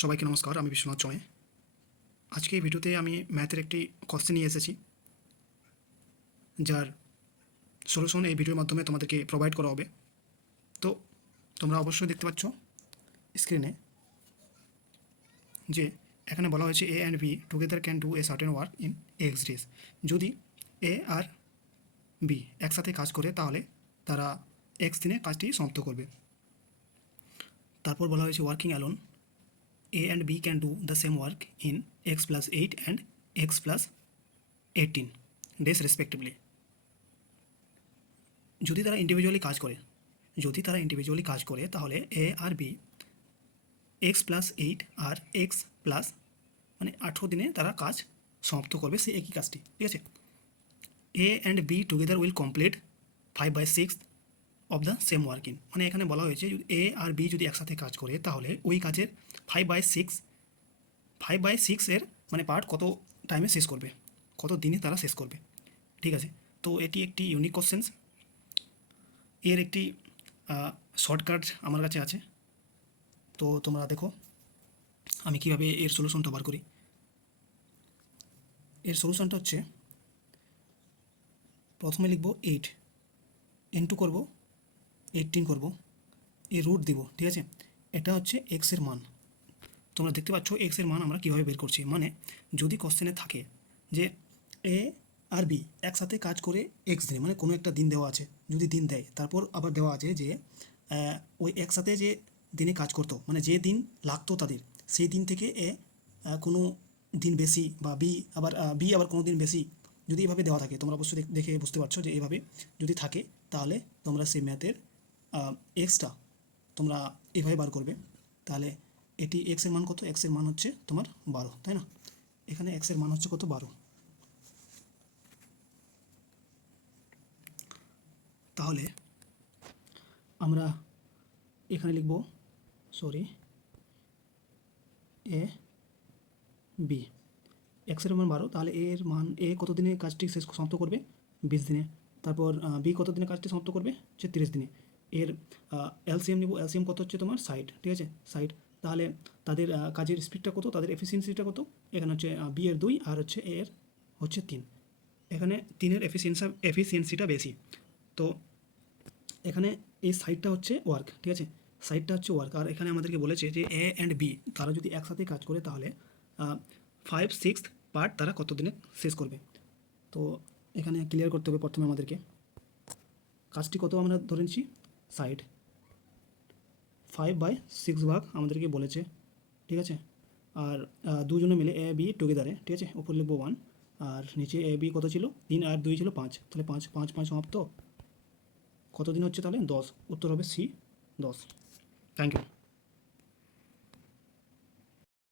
সবাইকে নমস্কার, আমি বিশ্বনাথ চয়ে। আজকে এই ভিডিওতে আমি ম্যাথের একটি কোশ্চেন নিয়ে এসেছি, যার সলিউশন এই ভিডিওর মাধ্যমে তোমাদেরকে প্রোভাইড করা হবে। তো তোমরা অবশ্যই দেখতে পাচ্ছ স্ক্রিনে যে এখানে বলা হয়েছে A and B together can do a certain work in X days. যদি এ আর বি একসাথে কাজ করে তাহলে তারা এক্স দিনে কাজটি সমাপ্ত করবে। তারপর বলা হয়েছে working alone A and B can do the same work in x plus 8 and x plus 18 days respectively. যদি তারা ইন্ডিভিজুয়ালি কাজ করে তাহলে A R B x plus 8 R x plus মানে 18 দিনে তারা কাজ সমাপ্ত করবে সেই একই কাজটি, ঠিক আছে। A and B together will complete 5/6 of the same working. মানে এখানে বলা হয়েছে A আর B যদি একসাথে কাজ করে তাহলে ওই কাজের 5/6 এর মানে পার্ট কত টাইমে শেষ করবে, কত দিনে তারা শেষ করবে, ঠিক আছে। তো এটি একটি ইউনিক কোশ্চেন। এর একটি শর্টকাট আমার কাছে আছে, তো তোমরা দেখো আমি কিভাবে এর সলিউশনটা বার করি। এর সলিউশনটা হচ্ছে প্রথমে লিখব 8 ইন্টু করব 18 করব, এর রুট দিব, ঠিক আছে। এটা হচ্ছে এক্স এর মান। তোমরা দেখতে পাচ্ছ এক্স এর মান আমরা কীভাবে বের করছি। মানে যদি কোশ্চেনে থাকে যে এ আর বি একসাথে কাজ করে এক্স দিনে, মানে কোনো একটা দিন দেওয়া আছে, যদি দিন দেয় তারপর আবার দেওয়া আছে যে ওই একসাথে যে দিনে কাজ করতো, মানে যে দিন লাগতো তাদের, সেই দিন থেকে এ কোনো দিন বেশি বা বি আবার কোনো দিন বেশি যদি এভাবে দেওয়া থাকে, তোমরা অবশ্যই দেখে বুঝতে পারছো যে এইভাবে যদি থাকে তাহলে তোমরা সেই ম্যাথের এক্সটা তোমরা এভাবে বার করবে। তাহলে এটি এক্স এর মান কত? এক্স এর মান হচ্ছে তোমার 12, তাই না? এখানে এক্স এর মান হচ্ছে কত? 12। তাহলে আমরা এখানে লিখব এ বি, এক্স এর মান 12, তাহলে এর মান এ কত দিনে কাজটি শেষ সমাপ্ত করবে? 20 দিনে। তারপর বি কত দিনে কাজটি সমাপ্ত করবে? হচ্ছে 30 দিনে। এর এলসিএম নিব, এলসিএম কত হচ্ছে তোমার 60, ঠিক আছে, 60। তাহলে তাদের কাজের স্পিডটা কত, তাদের এফিসিয়েন্সিটা কত? এখানে হচ্ছে বি এর 2 আর হচ্ছে এ এর হচ্ছে 3। এখানে 3-এর এফিসিয়েন্সিটা বেশি। তো এখানে এই সাইডটা হচ্ছে ওয়ার্ক, ঠিক আছে, সাইডটা হচ্ছে ওয়ার্ক। আর এখানে আমাদেরকে বলেছে যে এ অ্যান্ড বি তারা যদি একসাথে কাজ করে তাহলে 5/6 পার্ট তারা কত দিনে শেষ করবে। তো এখানে ক্লিয়ার করতে হবে প্রথমে আমাদেরকে কাজটি কত আমরা ধরে নিচ্ছি 60, 5/6 ভাগ আমাদেরকে বলেছে, ঠিক আছে। আর দুজনে মিলে এ বি টুগেদারে, ঠিক আছে, উপর লিখবো 1 আর নিচে এ বি কত ছিল 3 আর 2 ছিল 5, তাহলে 5 5 5 সমাপ্ত। কত দিন হচ্ছে তাহলে 10, উত্তর হবে সি 10। Thank you.